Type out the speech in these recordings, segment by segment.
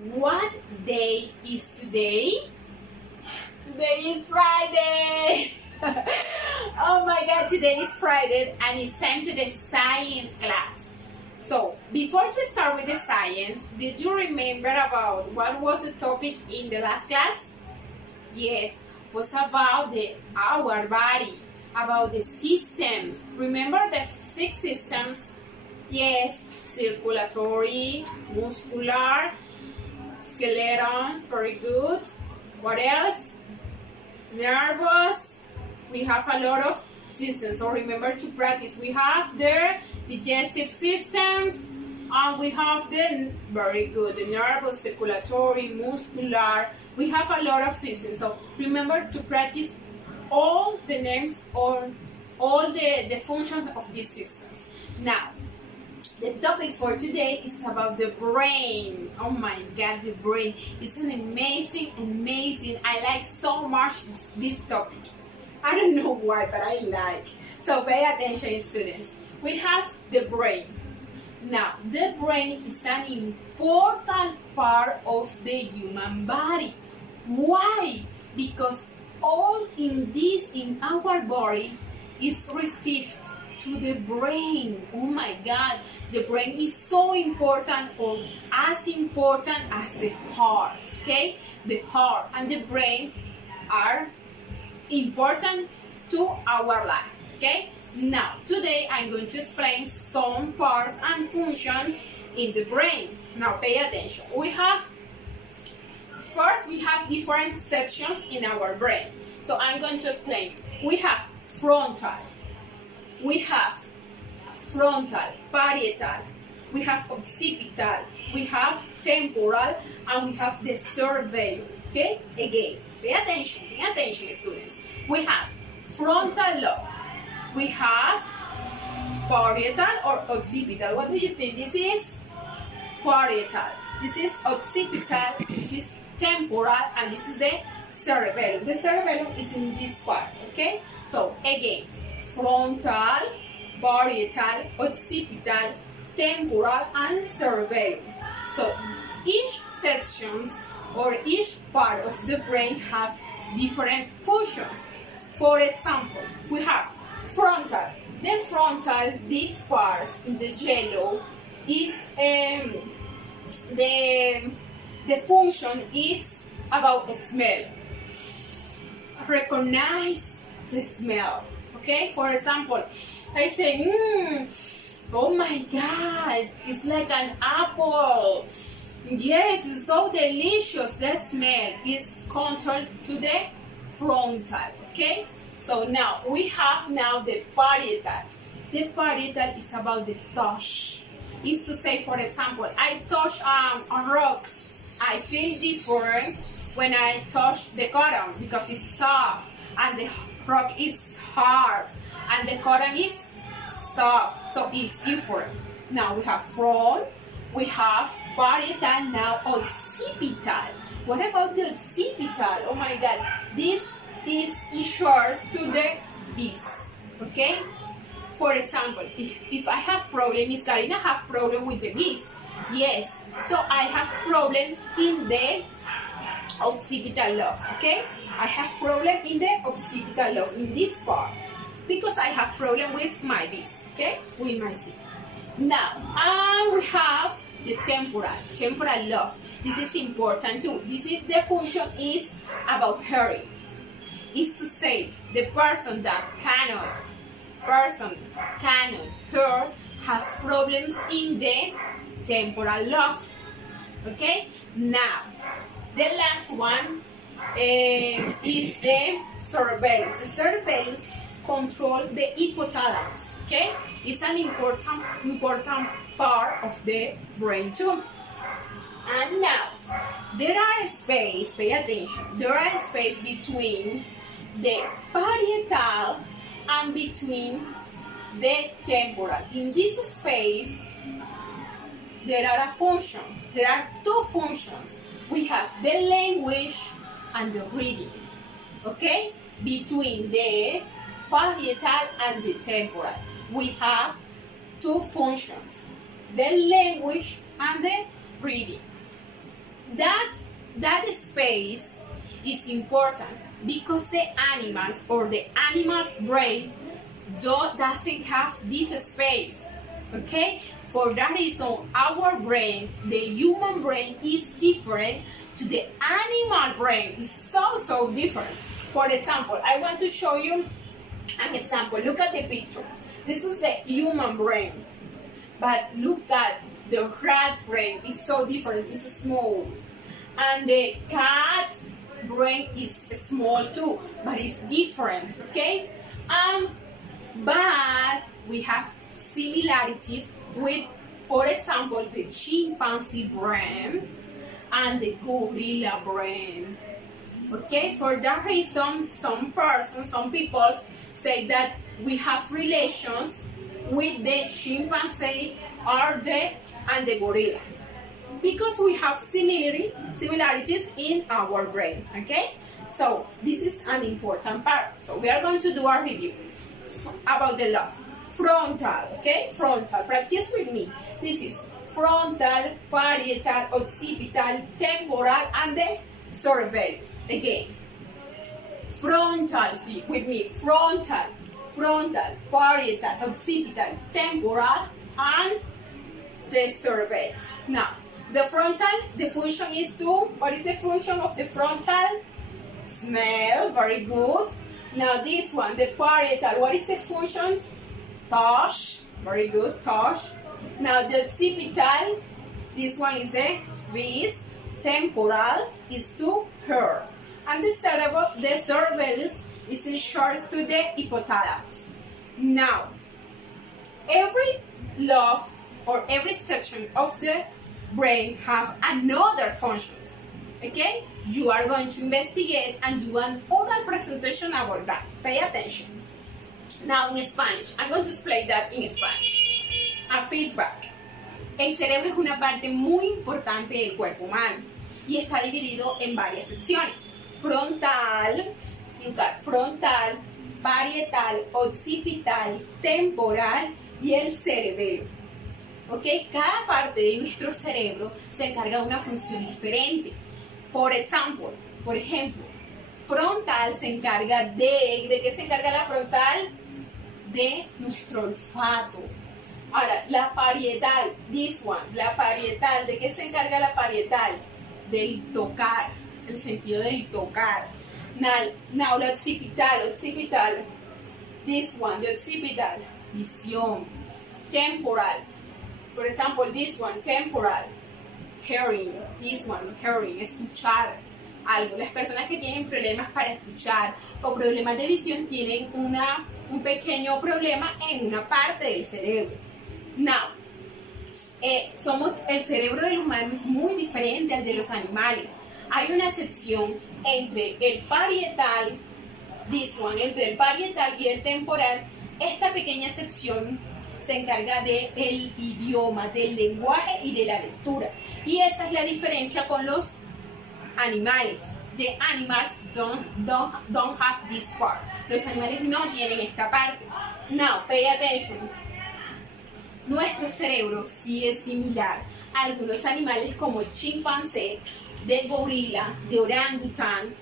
What day is today? Today is Friday! Oh my god, today is Friday and it's time to the science class. So, before we start with the science, did you remember about what was the topic in the last class? Yes, was about our body, about the systems. Remember the 6 systems? Yes, circulatory, muscular, skeleton, very good. What else? Nervous. We have a lot of systems, so remember to practice. We have the digestive systems, and we have the, very good, the nervous, circulatory, muscular. We have a lot of systems, so remember to practice all the names on all the functions of these systems. Now, the topic for today is about the brain. Oh my god, the brain. It's an amazing. I like so much this topic. I don't know why, but I like. So pay attention, students. We have the brain. Now, the brain is an important part of the human body. Why? Because all in our body is received to the brain. Oh my god, the brain is so important, or as important as the heart. Okay, the heart and the brain are important to our life. Okay, now today I'm going to explain some parts and functions in the brain. Now pay attention. We have different sections in our brain, so I'm going to explain. We have frontal, parietal, we have occipital, we have temporal, and we have the cerebellum. Okay, again, pay attention, students. We have frontal lobe, we have parietal or occipital. What do you think? This is parietal, this is occipital, this is temporal, and this is the cerebellum. The cerebellum is in this part. Okay, so again, frontal, parietal, occipital, temporal, and cerebellum. So each section or each part of the brain have different functions. For example, we have frontal. The frontal, this part in the yellow, is the function is about smell. Recognize the smell. Okay, for example, I say, oh my god, it's like an apple. Yes, it's so delicious. The smell is controlled to the frontal. Okay, so now we have the parietal. The parietal is about the touch. Is to say, for example, I touch a rock. I feel different when I touch the cotton because it's soft and the rock is hard and the cotton is soft, so it's different. Now we have front, we have parietal, now occipital. What about the occipital? Oh my god, this is short to the bees. Okay, for example, if I have problem, Miss Karina have problem with the bees. Yes, so I have problem in the occipital lobe. Okay, I have problem in the occipital lobe, in this part, because I have problem with my bees. Okay, with my bees. Now, we have the temporal lobe. This is important too. This is the function is about hearing. Is to say, the person that cannot hear have problems in the temporal lobe. Okay, now the last one is the cerebellum. The cerebellum control the hypothalamus. Okay, it's an important part of the brain too. And now there are space. Pay attention. There are space between the parietal and between the temporal. In this space, there are a function. There are two functions. We have the language and the reading. Okay? Between the parietal and the temporal, we have two functions: the language and the reading. space is important because the animals or the animal's brain doesn't have this space. Okay? For that reason, our brain, the human brain, is different to the animal brain. It's so different. For example, I want to show you an example. Look at the picture. This is the human brain. But look at the rat brain. It's so different. It's small. And the cat brain is small too, but it's different. Okay? But we have similarities with, for example, the chimpanzee brain and the gorilla brain. Okay, for that reason, some people say that we have relations with the chimpanzee and the gorilla because we have similarities in our brain. Okay, so this is an important part. So we are going to do a review about the love. Frontal, okay? Frontal. Practice with me. This is frontal, parietal, occipital, temporal, and the cerebellum. Again. Frontal, see with me. Frontal, parietal, occipital, temporal, and the cerebellum. Now, the frontal, the function is to, what is the function of the frontal? Smell, very good. Now this one, the parietal, what is the function? Touch, very good, touch. Now the occipital, this one is the breeze. Temporal is to hear. And the cerebellum is in short to the hypothalamus. Now, every lobe or every section of the brain have another function. Okay? You are going to investigate and do an oral presentation about that. Pay attention. Now in Spanish, I'm going to explain that in Spanish. A feedback. El cerebro es una parte muy importante del cuerpo humano y está dividido en varias secciones. Frontal, parietal, occipital, temporal y el cerebelo. ¿Ok? Cada parte de nuestro cerebro se encarga de una función diferente. Por ejemplo, frontal se encarga ¿de qué se encarga la frontal? De nuestro olfato. Ahora, la parietal, this one, la parietal, ¿de qué se encarga la parietal? Del tocar, el sentido del tocar. Now la occipital, this one, the occipital, visión. Temporal, for example, this one, temporal, hearing, this one, hearing, escuchar algo. Las personas que tienen problemas para escuchar o problemas de visión tienen un pequeño problema en una parte del cerebro. Now, el cerebro del humano es muy diferente al de los animales. Hay una sección entre el parietal, this one, entre el parietal y el temporal. Esta pequeña sección se encarga del idioma, del lenguaje y de la lectura. Y esa es la diferencia con los animales. The animals don't have this part. Los animales no tienen esta parte. Now, pay attention. Nuestro cerebro sí es similar a algunos animales como el chimpancé, de gorila, de orangután.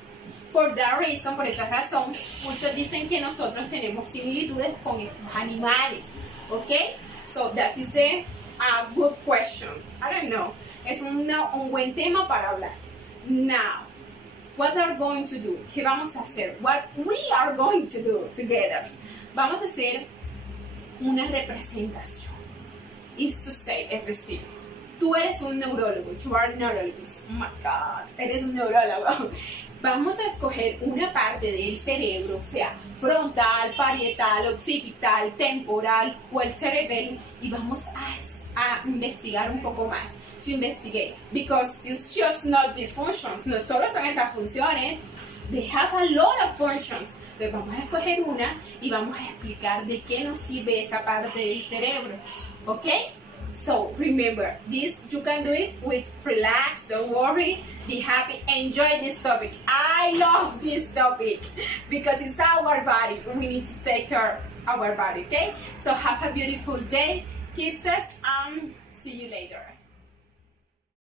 Por esa razón, muchos dicen que nosotros tenemos similitudes con estos animales. ¿Ok? So that is a good question. I don't know. Es un buen tema para hablar. Now, what are we going to do? ¿Qué vamos a hacer? What we are going to do together. Vamos a hacer una representación. Is to say, es decir, tú eres un neurólogo. You are a neurologist. Oh my God, eres un neurólogo. Vamos a escoger una parte del cerebro, sea frontal, parietal, occipital, temporal o el cerebelo, y vamos a investigar un poco más. To investigate, because it's just not these functions. No solo son esas funciones. They have a lot of functions. Entonces vamos a escoger una y vamos a explicar de qué nos sirve esa parte del cerebro. ¿Ok? So remember, this you can do it with relax, don't worry, be happy, enjoy this topic. I love this topic because it's our body. We need to take care of our body, okay? So have a beautiful day. Kisses and see you later.